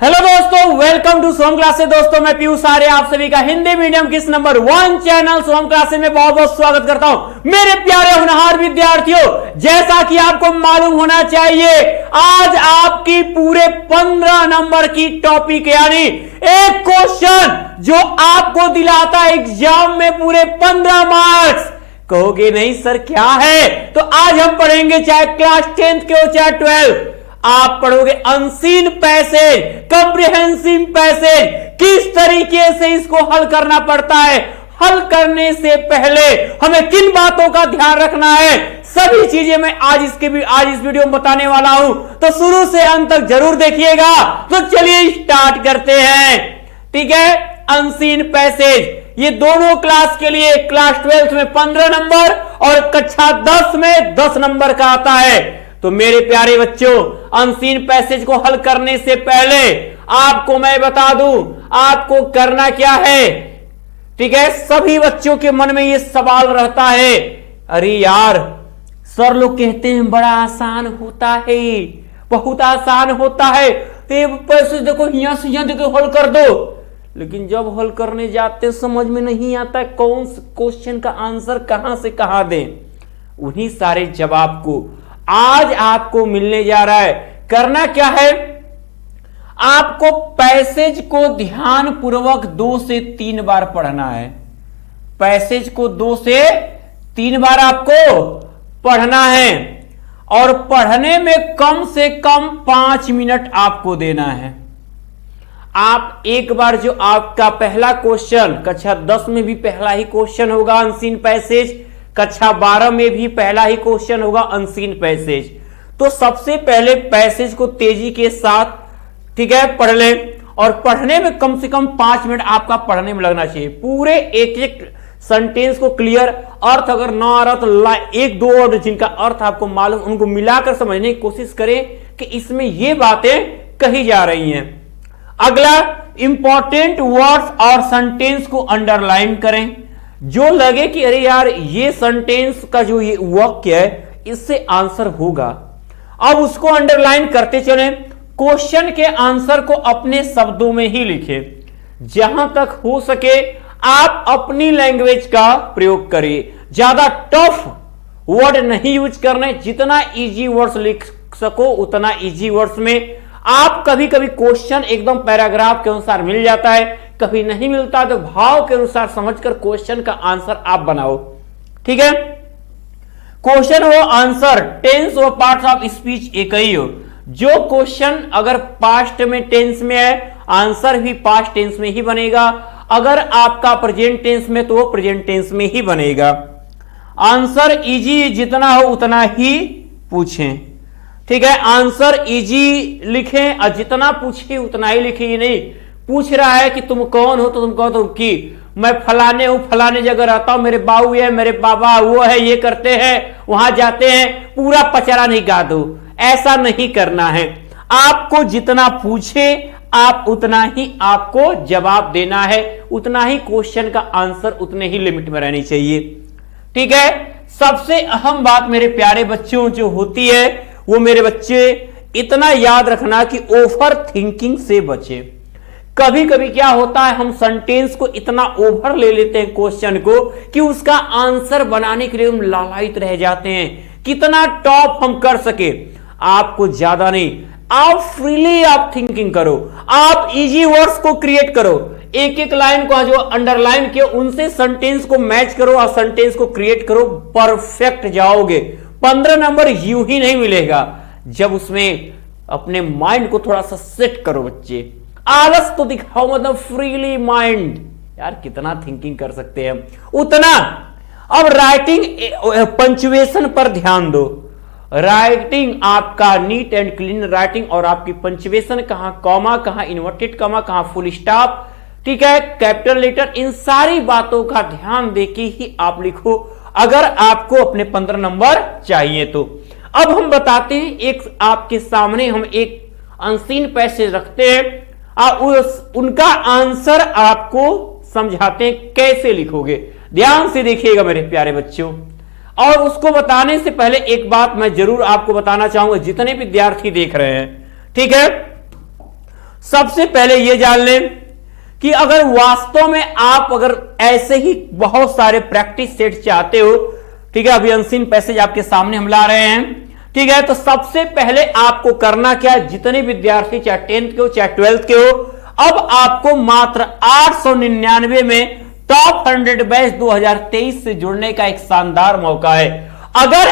Hello दोस्तों, welcome to Som classes. दोस्तों मैं पीयूष आर्य आप सभी का हिंदी मीडियम किस नंबर 1 चैनल सोम क्लासेस में बहुत बहुत स्वागत करता हूं। मेरे प्यारे होनहार विद्यार्थियों, जैसा कि आपको मालूम होना चाहिए, आज आपकी पूरे 15 नंबर की टॉपिक यानी एक क्वेश्चन जो आपको दिलाता है एग्जाम में पूरे 15 मार्क्स। कहोगे नहीं सर क्या है, तो आज हम पढ़ेंगे चाहे क्लास 10th के हो चाहे 12th। आप पढ़ोगे अनसीन पैसेज, कंप्रिहेंसिव पैसेज, किस तरीके से इसको हल करना पड़ता है, हल करने से पहले हमें किन बातों का ध्यान रखना है, सभी चीजें मैं आज इस वीडियो में बताने वाला हूं। तो शुरू से अंत तक जरूर देखिएगा। तो चलिए स्टार्ट करते हैं। ठीक है, अनसीन पैसेज ये दोनों क्लास के लिए, क्लास 12th में 15 नंबर और कक्षा 10 में 10 नंबर का आता है। तो मेरे प्यारे बच्चों, अनसीन पैसेज को हल करने से पहले आपको मैं बता दूं आपको करना क्या है। ठीक है, सभी बच्चों के मन में यह सवाल रहता है, अरे यार सर लोग कहते हैं बड़ा आसान होता है, बहुत आसान होता है, पैसे देखो यहां से यहां देखो हल कर दो। लेकिन जब हल करने जाते समझ में नहीं आता कौन से क्वेश्चन का आंसर कहां से कहां दें। उन्हीं सारे जवाब को आज आपको मिलने जा रहा है। करना क्या है, आपको पैसेज को ध्यान पूर्वक 2 से 3 बार पढ़ना है। पैसेज को 2 से 3 बार आपको पढ़ना है और पढ़ने में कम से कम 5 मिनट आपको देना है। आप एक बार जो आपका पहला क्वेश्चन, कक्षा 10 में भी पहला ही क्वेश्चन होगा अनसीन पैसेज, कक्षा 12 में भी पहला ही क्वेश्चन होगा अनसीन पैसेज। तो सबसे पहले पैसेज को तेजी के साथ ठीक है पढ़ लें और पढ़ने में कम से कम 5 मिनट आपका पढ़ने में लगना चाहिए। पूरे एक एक सेंटेंस को क्लियर, अर्थ अगर ना आ रहा तो एक दो वर्ड जिनका अर्थ आपको मालूम उनको मिलाकर समझने की कोशिश करें कि इसमें ये बातें कही जा रही हैं। अगला, इंपॉर्टेंट वर्ड्स और सेंटेंस को अंडरलाइन करें। जो लगे कि अरे यार ये सेंटेंस का जो ये वाक्य है इससे आंसर होगा, अब उसको अंडरलाइन करते चले। क्वेश्चन के आंसर को अपने शब्दों में ही लिखें। जहां तक हो सके आप अपनी लैंग्वेज का प्रयोग करिए। ज्यादा टफ वर्ड नहीं यूज करने, जितना इजी वर्ड्स लिख सको उतना इजी वर्ड्स में। आप कभी कभी क्वेश्चन एकदम पैराग्राफ के अनुसार मिल जाता है, कभी नहीं मिलता, तो भाव के अनुसार समझकर क्वेश्चन का आंसर आप बनाओ। ठीक है, क्वेश्चन हो आंसर, टेंस और पार्ट्स ऑफ स्पीच एक ही हो। जो क्वेश्चन अगर पास्ट में टेंस में है, आंसर भी पास्ट टेंस में ही बनेगा। अगर आपका प्रेजेंट टेंस में तो वो प्रेजेंट टेंस में ही बनेगा। आंसर इजी जितना हो उतना ही पूछें। ठीक है, आंसर इजी लिखें और जितना पूछे उतना ही लिखें। नहीं पूछ रहा है कि तुम कौन हो तो तुम कहो तो कि मैं फलाने हूं, फलाने जगह रहता हूं, मेरे बाबू है, मेरे बाबा वो है, ये करते हैं, वहां जाते हैं, पूरा पचरा नहीं गा दो। ऐसा नहीं करना है। आपको जितना पूछे आप उतना ही आपको जवाब देना है, उतना ही क्वेश्चन का आंसर उतने ही लिमिट में रहनी चाहिए। ठीक है, सबसे अहम बात मेरे प्यारे बच्चों जो होती है वो मेरे बच्चे इतना याद रखना कि ओवर थिंकिंग से बचे। कभी कभी क्या होता है, हम सेंटेंस को इतना ओवर ले लेते हैं क्वेश्चन को कि उसका आंसर बनाने के लिए हम लालायित रह जाते हैं, कितना टॉप हम कर सके। आपको ज्यादा नहीं, आप फ्रीली आप थिंकिंग करो, आप इजी वर्ड्स को क्रिएट करो। एक एक लाइन को जो अंडरलाइन किया उनसे सेंटेंस को मैच करो और सेंटेंस को क्रिएट करो, परफेक्ट जाओगे। 15 नंबर यूं ही नहीं मिलेगा, जब उसमें अपने माइंड को थोड़ा सा सेट करो। बच्चे आलस तो दिखाओ, मतलब फ्रीली माइंड, यार कितना थिंकिंग कर सकते हैं उतना। अब राइटिंग पंचुएशन पर ध्यान दो। राइटिंग आपका नीट एंड क्लीन राइटिंग और आपकी पंचुएशन, कहां कॉमा, कहां इन्वर्टेड कॉमा, कहां फुल स्टॉप, ठीक है, कैपिटल लेटर, इन सारी बातों का ध्यान देके ही आप लिखो अगर आपको अपने 15 नंबर चाहिए तो। अब हम बताते हैं, एक आपके सामने हम एक अनसीन पैसेज रखते हैं और उनका आंसर आपको समझाते हैं कैसे लिखोगे। ध्यान से देखिएगा मेरे प्यारे बच्चों। और उसको बताने से पहले एक बात मैं जरूर आपको बताना चाहूंगा, जितने विद्यार्थी देख रहे हैं, ठीक है, सबसे पहले यह जान लें कि अगर वास्तव में आप अगर ऐसे ही बहुत सारे प्रैक्टिस सेट चाहते हो, ठीक है, अभी अनसीन पैसेज आपके सामने हम ला रहे हैं, ठीक है, तो सबसे पहले आपको करना क्या है, जितने विद्यार्थी चाहे 10th के हो चाहे 12th के हो, अब आपको मात्र 899 में टॉप 100 बैच 2023 से जुड़ने का एक शानदार मौका है। अगर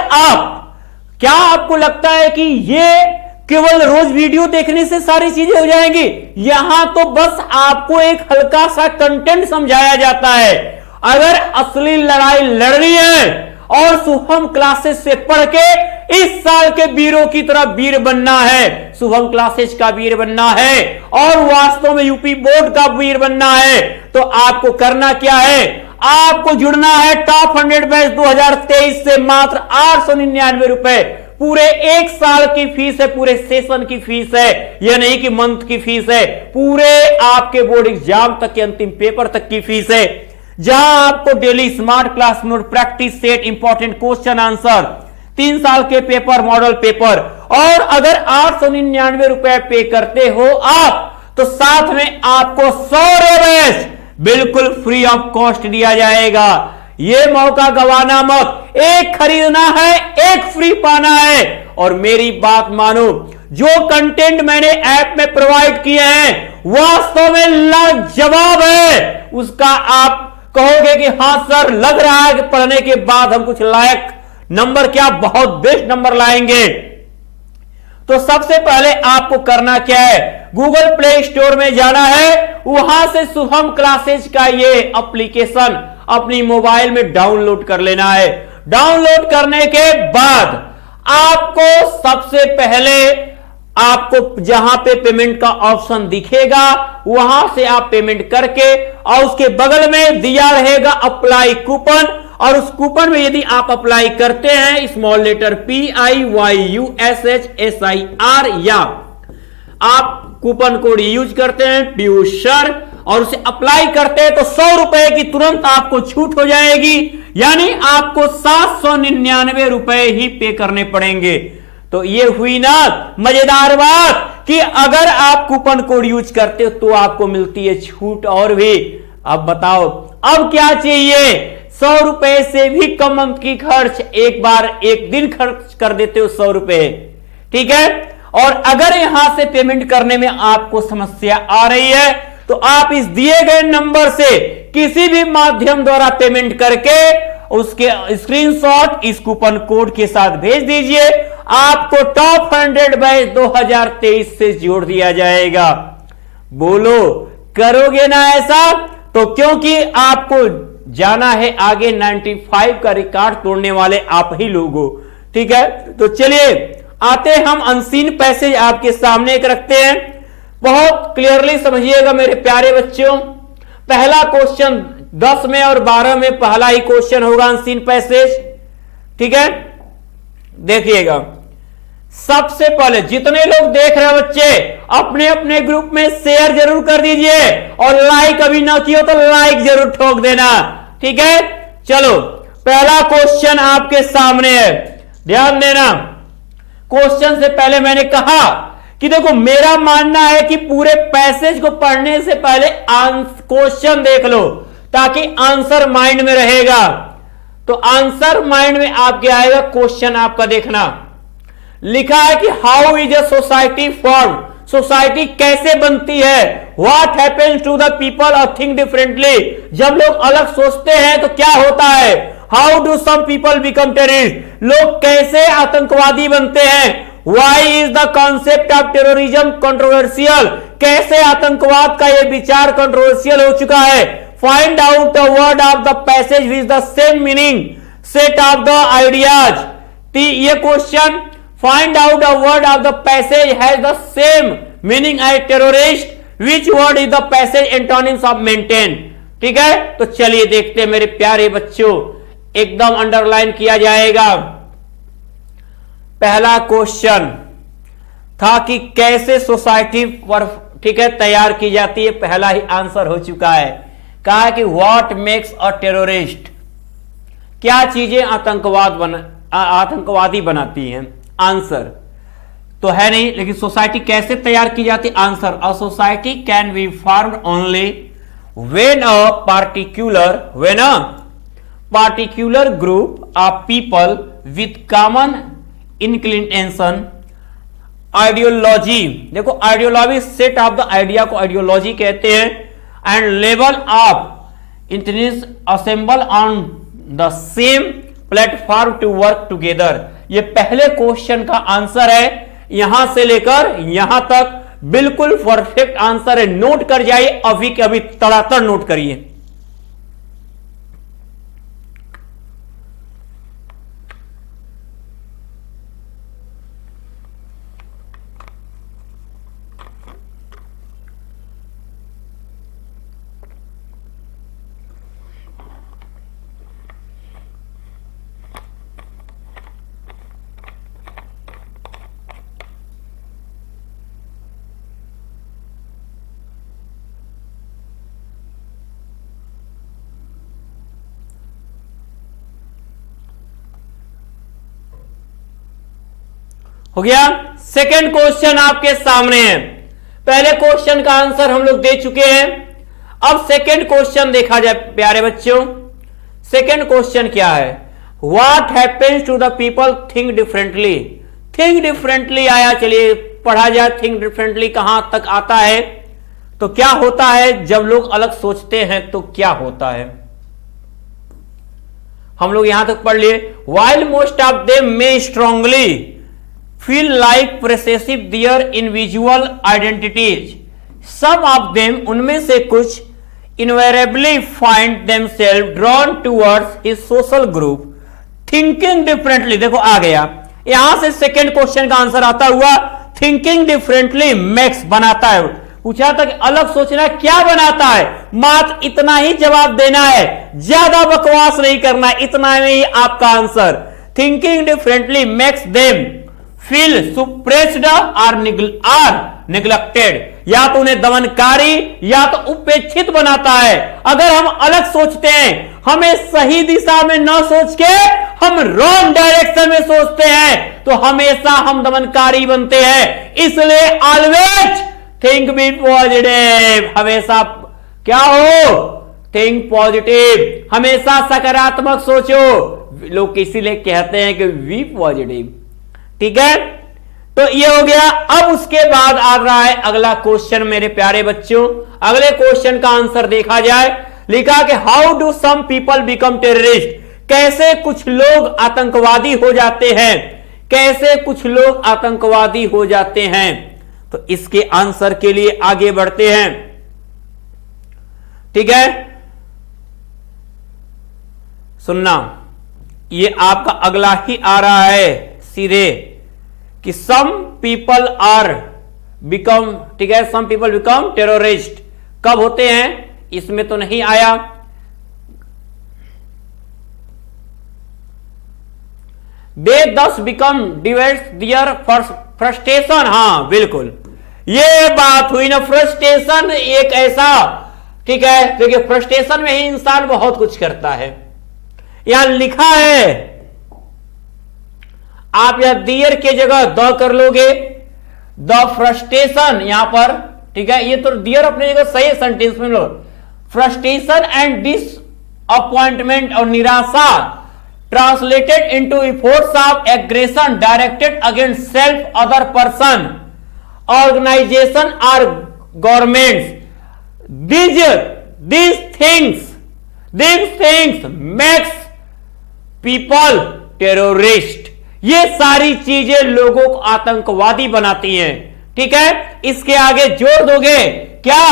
क्या आपको लगता है कि ये केवल रोज वीडियो देखने से सारी चीजें हो जाएंगी? यहां तो बस आपको एक हल्का सा कंटेंट समझाया जाता है। अगर असली लड़ाई लड़नी है और शुभम क्लासेस से पढ़ के इस साल के वीरों की तरह वीर बनना है, शुभम क्लासेस का वीर बनना है और वास्तव में यूपी बोर्ड का वीर बनना है, तो आपको करना क्या है, आपको जुड़ना है टॉप 100 बैच 2023 से। मात्र 899 रुपए पूरे एक साल की फीस है, पूरे सेशन की फीस है, यह नहीं कि मंथ की फीस है, पूरे आपके बोर्ड एग्जाम तक के अंतिम पेपर तक की फीस है, जहां आपको daily smart class note, practice set, important question answer, 3 साल के पेपर, मॉडल पेपर, और अगर 899 रुपए पे करते हो आप, तो साथ में आपको 100 बैच बिल्कुल फ्री ऑफ कॉस्ट दिया जाएगा। यह मौका गवाना मत, एक खरीदना है, एक फ्री पाना है। और मेरी बात मानो, जो कंटेंट मैंने ऐप में प्रोवाइड किए हैं वास्तव में लाजवाब है, उसका आप कहोगे कि हां सर, लग रहा है कि पढ़ने के बाद हम कुछ लायक नंबर, क्या बहुत बेस्ट नंबर लाएंगे। तो सबसे पहले आपको करना क्या है, गूगल प्ले स्टोर में जाना है, वहां से शुभम क्लासेस का ये एप्लीकेशन अपनी मोबाइल में डाउनलोड कर लेना है। डाउनलोड करने के बाद आपको सबसे पहले आपको जहां पे पेमेंट का ऑप्शन दिखेगा वहां से आप पेमेंट करके, और उसके बगल में दिया रहेगा अप्लाई कूपन, और उस कूपन में यदि आप अप्लाई करते हैं स्मॉल लेटर PIYUSHSIR या आप कूपन कोड यूज करते हैं ट्यूशन और उसे अप्लाई करते हैं, तो 100 रुपए की तुरंत आपको छूट हो जाएगी, यानी आपको 799 रुपए ही पे करने पड़ेंगे। तो ये हुई ना मजेदार बात कि अगर आप कूपन कोड यूज करते हो तो आपको मिलती है छूट और भी। अब बताओ अब क्या चाहिए, 100 रुपए से भी कम मंथ की खर्च, एक बार एक दिन खर्च कर देते हो 100 रुपए, ठीक है। और अगर यहां से पेमेंट करने में आपको समस्या आ रही है तो आप इस दिए गए नंबर से किसी भी माध्यम द्वारा पेमेंट करके उसके स्क्रीनशॉट इस कूपन कोड के साथ भेज दीजिए, आपको टॉप 100 बैच 2023 से जोड़ दिया जाएगा। बोलो करोगे ना ऐसा? तो क्योंकि आपको जाना है आगे, 95 का रिकॉर्ड तोड़ने वाले आप ही लोग हो, ठीक है। तो चलिए आते हम अनसीन पैसेज आपके सामने एक रखते हैं, बहुत क्लियरली समझिएगा मेरे प्यारे बच्चों। पहला क्वेश्चन 10 में और 12 में पहला ही क्वेश्चन होगा अनसीन पैसेज, ठीक है। देखिएगा सबसे पहले जितने लोग देख रहे हैं बच्चे अपने अपने ग्रुप में शेयर जरूर कर दीजिए, और लाइक अभी ना किया तो लाइक जरूर ठोक देना, ठीक है। चलो पहला क्वेश्चन आपके सामने है, ध्यान देना। क्वेश्चन से पहले मैंने कहा कि देखो मेरा मानना है कि पूरे पैसेज को पढ़ने से पहले क्वेश्चन देख लो ताकि आंसर माइंड में रहेगा। तो आंसर माइंड में आपके आएगा, क्वेश्चन आपका देखना। लिखा है कि how is a society form, society कैसे बनती है, what happens to the people और थिंक डिफरेंटली, जब लोग अलग सोचते हैं तो क्या होता है, how do some people become terrorist, लोग कैसे आतंकवादी बनते हैं, why is the concept of terrorism controversial, कैसे आतंकवाद का यह विचार कंट्रोवर्शियल हो चुका है, find out the word of the passage with the same meaning set of the ideas. ये question find out the word of the passage has the same meaning as terrorist, which word is the passage antonyms of maintain, ठीक है। तो चलिए देखते हैं मेरे प्यारे बच्चों, एकदम अंडरलाइन किया जाएगा। पहला क्वेश्चन था कि कैसे सोसाइटी पर, ठीक है, तैयार की जाती है, पहला ही आंसर हो चुका है। कहा कि व्हाट मेक्स अ टेररिस्ट, क्या चीजें आतंकवादी बनाती हैं। आंसर तो है नहीं, लेकिन सोसाइटी कैसे तैयार की जाती? Answer, a society can be formed only when a particular group of people with common inclination, ideology, देखो ideology set of the idea को आइडियोलॉजी कहते हैं, and level of intelligence assemble on the same platform to work together. ये पहले question का answer है, यहां से लेकर यहां तक बिल्कुल परफेक्ट आंसर है। नोट कर जाइए, अभी के अभी तड़ातड़ नोट करिए। हो गया। सेकंड क्वेश्चन आपके सामने है। पहले क्वेश्चन का आंसर हम लोग दे चुके हैं, अब सेकंड क्वेश्चन देखा जाए प्यारे बच्चों। सेकंड क्वेश्चन क्या है? What happens to the people think differently. Think differently आया, चलिए पढ़ा जाए। थिंक डिफरेंटली कहां तक आता है? तो क्या होता है जब लोग अलग सोचते हैं, तो क्या होता है? हम लोग यहां तक पढ़ लिए। While most of them may strongly feel like possessive their individual identities, some of them, उनमें से कुछ, invariably find themselves drawn towards his social group, thinking differently। देखो आ गया, यहां से सेकंड क्वेश्चन का आंसर आता हुआ thinking differently makes बनाता है। पूछा था कि अलग सोचना क्या बनाता है? मात्र इतना ही जवाब देना है, ज्यादा बकवास नहीं करना, इतना में ही आपका answer. thinking differently makes them feel suppressed or neglected, या तो उन्हें दमनकारी या तो उपेक्षित बनाता है। अगर हम अलग सोचते हैं, हमें सही दिशा में न सोच के हम रॉन्ग डायरेक्शन में सोचते हैं, तो हमेशा हम दमनकारी बनते हैं। इसलिए ऑलवेज थिंक बी पॉजिटिव, हमेशा क्या हो? थिंक पॉजिटिव, हमेशा सकारात्मक सोचो। लोग इसीलिए कहते हैं कि बी पॉजिटिव। ठीक है, तो ये हो गया। अब उसके बाद आ रहा है अगला क्वेश्चन मेरे प्यारे बच्चों। अगले क्वेश्चन का आंसर देखा जाए। लिखा कि how do some people become terrorist, कैसे कुछ लोग आतंकवादी हो जाते हैं, कैसे कुछ लोग आतंकवादी हो जाते हैं। तो इसके आंसर के लिए आगे बढ़ते हैं। ठीक है, सुनना, ये आपका अगला ही आ रहा है सीधे कि सम पीपल आर बिकम, ठीक है, सम पीपल बिकम टेररिस्ट कब होते हैं? इसमें तो नहीं आया। दे दस बिकम डिवेट्स दियर फ्रस्ट्रेशन, हां बिल्कुल ये बात हुई ना। फ्रस्ट्रेशन एक ऐसा, ठीक है, देखिए फ्रस्ट्रेशन में ही इंसान बहुत कुछ करता है। यहां लिखा है, आप यहां दियर के जगह द कर लोगे, द फ्रस्ट्रेशन यहां पर, ठीक है, ये तो दियर अपनी जगह सही सेंटेंस में लो। फ्रस्ट्रेशन एंड डिसअपॉइंटमेंट और निराशा translated into efforts of aggression directed against self, other person, organisation और governments. these things makes people terrorist। ये सारी चीजें लोगों को आतंकवादी बनाती हैं। ठीक है, इसके आगे जोड़ दोगे क्या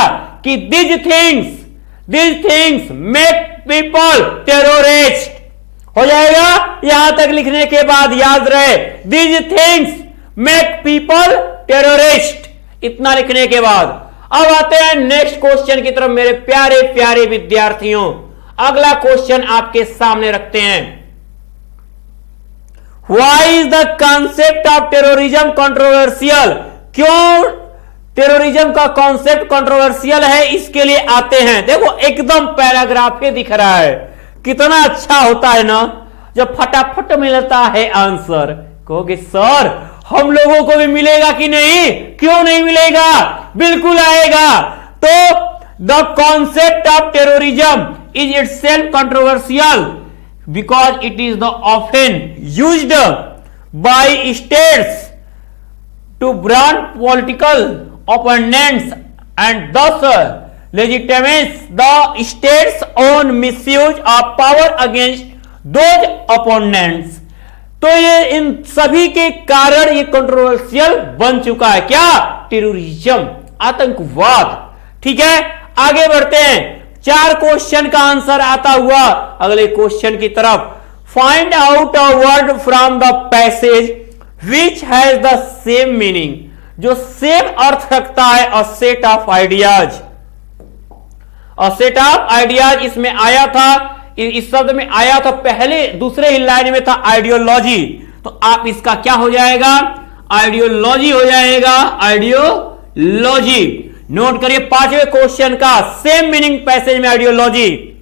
कि these things make people terrorist हो जाएगा। यहां तक लिखने के बाद याद रहे, these things make people terrorist, इतना लिखने के बाद अब आते हैं नेक्स्ट क्वेश्चन की तरफ मेरे प्यारे प्यारे विद्यार्थियों। अगला क्वेश्चन आपके सामने रखते हैं। Why is the concept of terrorism controversial? क्यों टेररिज्म का कॉन्सेप्ट कंट्रोवर्शियल है, इसके लिए आते हैं। देखो एकदम पैराग्राफ ही दिख रहा है, कितना अच्छा होता है ना जब फटाफट मिलता है आंसर। कहोगे सर हम लोगों को भी मिलेगा कि नहीं? क्यों नहीं मिलेगा? बिल्कुल आएगा। तो the concept of terrorism is itself controversial because it is the often used by states to brand political opponents and thus legitimize the state's own misuse of power against those opponents। तो ये इन सभी के कारण ये controversial बन चुका है। क्या? टेररिज्म, आतंकवाद। ठीक है, आगे बढ़ते हैं। 4 क्वेश्चन का आंसर आता हुआ अगले क्वेश्चन की तरफ। Find out a word from the passage which has the same meaning, जो सेम अर्थ रखता है। a set of ideas, a set of ideas इसमें आया था, इस शब्द में आया था पहले, दूसरे ही लाइन में था आइडियोलॉजी। तो आप इसका क्या हो जाएगा? आइडियोलॉजी हो जाएगा, आइडियोलॉजी। नोट करिए 5वें क्वेश्चन का सेम मीनिंग पैसेज में आइडियोलॉजी।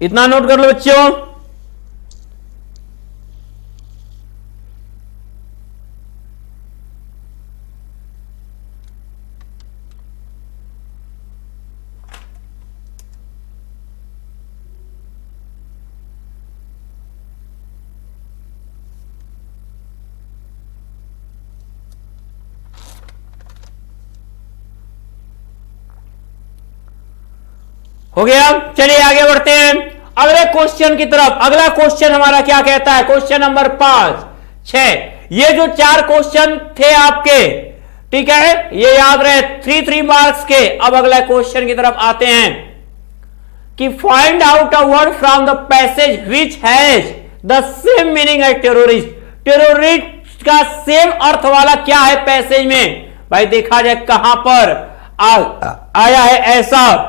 इतना नोट कर लो बच्चों। हो गया, चलिए आगे बढ़ते हैं अगले क्वेश्चन की तरफ। अगला क्वेश्चन हमारा क्या कहता है? Question number 5, 6। ये जो 4 क्वेश्चन थे आपके, ठीक है, ये याद रहे 3 मार्क्स के। अब अगला क्वेश्चन की तरफ आते हैं कि find out a word from the passage which has the same meaning as terrorist. Terrorist का सेम अर्थ वाला क्या है पैसेज में? भाई देखा जाए कहां पर आया है ऐसा।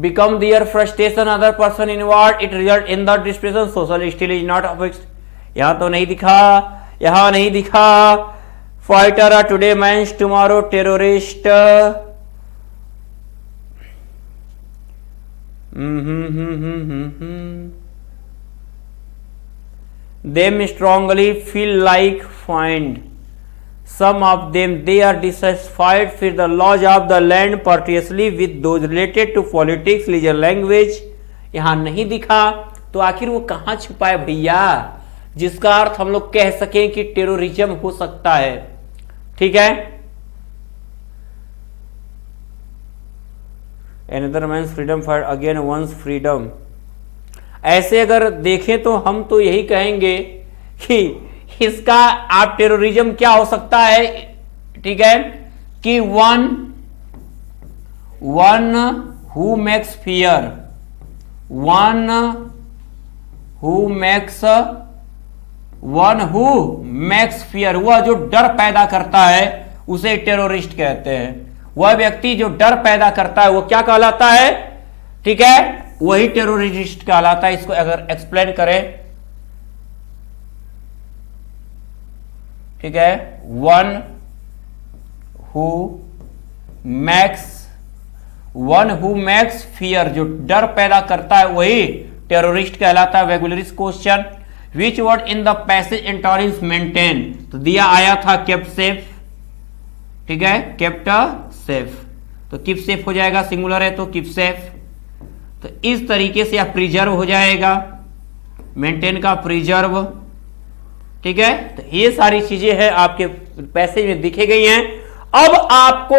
Become their frustration other person involved, it result in the depression, social still is not affixed। यहां तो नहीं दिखा, यहां नहीं दिखा। Fighter are today means tomorrow terrorist। Them strongly feel like find some of them they are dissatisfied with the laws of the land particularly with those related to politics legal language। यहां नहीं दिखा तो आखिर वो कहां छुपा है भैया, जिसका अर्थ हम लोग कह सकें कि टेररिज्म हो सकता है। ठीक है, another man's freedom fight again one's freedom। ऐसे अगर देखें तो हम तो यही कहेंगे कि इसका आप टेररिज्म क्या हो सकता है? ठीक है, कि one who makes fear, one who makes fear, वह जो डर पैदा करता है उसे टेररिस्ट कहते हैं। वह व्यक्ति जो डर पैदा करता है वो क्या कहलाता है? ठीक है, वही टेररिस्ट कहलाता है। इसको अगर एक्सप्लेन करें, ठीक है, वन हु मैक्स फियर, जो डर पैदा करता है वही टेररिस्ट कहलाता है। वेगुलरिस question, which word in the passage antonyms maintain? तो दिया आया था केप्ट सेफ। ठीक है, केप्ट सेफ, तो कीप सेफ हो जाएगा, सिंगुलर है तो कीप सेफ। तो इस तरीके से आप प्रिजर्व हो जाएगा, मेंटेन का प्रिजर्व। ठीक है, तो ये सारी चीजें हैं आपके पैसेज में दिखे गई हैं। अब आपको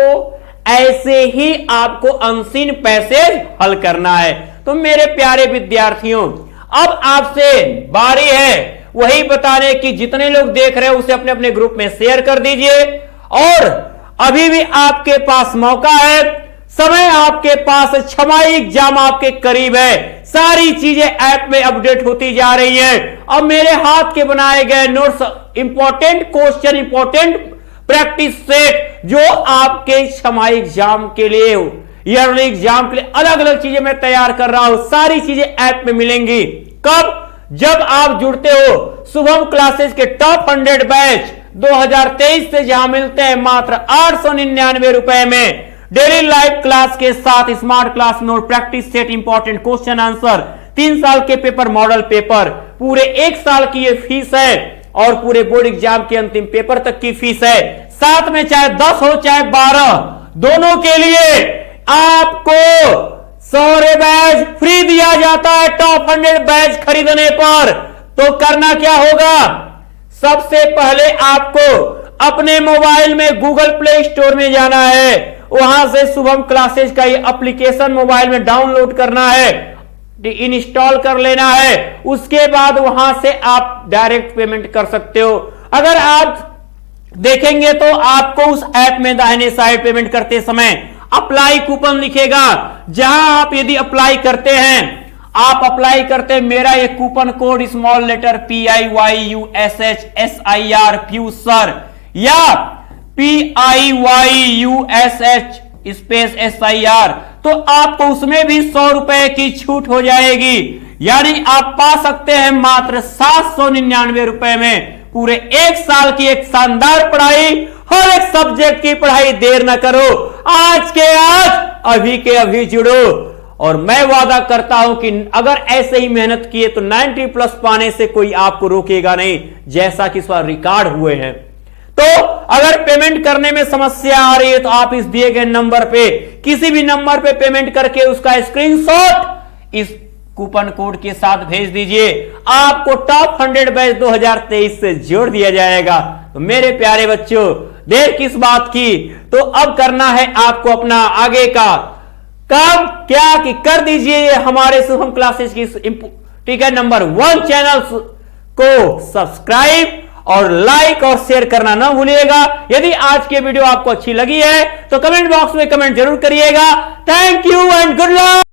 ऐसे ही आपको अनसीन पैसेज हल करना है। तो मेरे प्यारे विद्यार्थियों, अब आपसे बारी है वही बताने की, जितने लोग देख रहे हैं उसे अपने अपने ग्रुप में शेयर कर दीजिए। और अभी भी आपके पास मौका है, समय आपके पास, छमाही एग्जाम आपके करीब है, सारी चीजें ऐप में अपडेट होती जा रही है। अब मेरे हाथ के बनाए गए notes, important question, important practice set जो आपके छमाही एग्जाम के लिए, ईयरली एग्जाम के लिए अलग अलग चीजें मैं तैयार कर रहा हूं, सारी चीजें ऐप में मिलेंगी। कब? जब आप जुड़ते हो शुभम क्लासेस के टॉप 100 बैच 2023 से, जहां मिलते हैं मात्र 899 रुपए में डेली लाइव क्लास के साथ smart class note, practice set, important question answer, 3 साल के पेपर, मॉडल पेपर, पूरे 1 साल की ये फीस है और पूरे बोर्ड एग्जाम के अंतिम पेपर तक की फीस है। साथ में चाहे 10 हो चाहे 12, दोनों के लिए आपको 100 बैच फ्री दिया जाता है टॉप 100 बैच खरीदने पर। तो करना क्या होगा, सबसे पहले आपको अपने मोबाइल में गूगल प्ले स्टोर में जाना है, वहां से शुभम क्लासेस का ये एप्लीकेशन मोबाइल में डाउनलोड करना है, इंस्टॉल कर लेना है। उसके बाद वहां से आप डायरेक्ट पेमेंट कर सकते हो। अगर आप देखेंगे तो आपको उस ऐप में दाहिने साइड पेमेंट करते समय अप्लाई कूपन दिखेगा, जहां आप यदि अप्लाई करते हैं, आप अप्लाई करते हैं मेरा ये coupon code small letter PIYUSHSIR फ्यूसर या PIYUSH स्पेस SIR, तो आपको उसमें भी 100 रुपए की छूट हो जाएगी। यानी आप पा सकते हैं मात्र 799 रुपए में पूरे 1 साल की एक शानदार पढ़ाई, हर एक सब्जेक्ट की पढ़ाई। देर ना करो, आज के आज, अभी के अभी जुड़ो। और मैं वादा करता हूं कि अगर ऐसे ही मेहनत किए तो 90+ पाने से कोई आपको रोकेगा नहीं, जैसा कि इस बार रिकॉर्ड हुए हैं। तो अगर पेमेंट करने में समस्या आ रही है तो आप इस दिए गए नंबर पे, किसी भी नंबर पे पेमेंट करके उसका स्क्रीनशॉट इस कूपन कोड के साथ भेज दीजिए, आपको टॉप 100 बैच 2023 से जोड़ दिया जाएगा। तो मेरे प्यारे बच्चों, देर किस बात की, तो अब करना है आपको अपना आगे का काम क्या कि कर दीजिए ये हमारे शुभम क्लासेस की, ठीक है, नंबर 1 चैनल को सब्सक्राइब और लाइक और शेयर करना ना भूलिएगा। यदि आज की वीडियो आपको अच्छी लगी है तो कमेंट बॉक्स में कमेंट जरूर करिएगा। Thank you and good luck.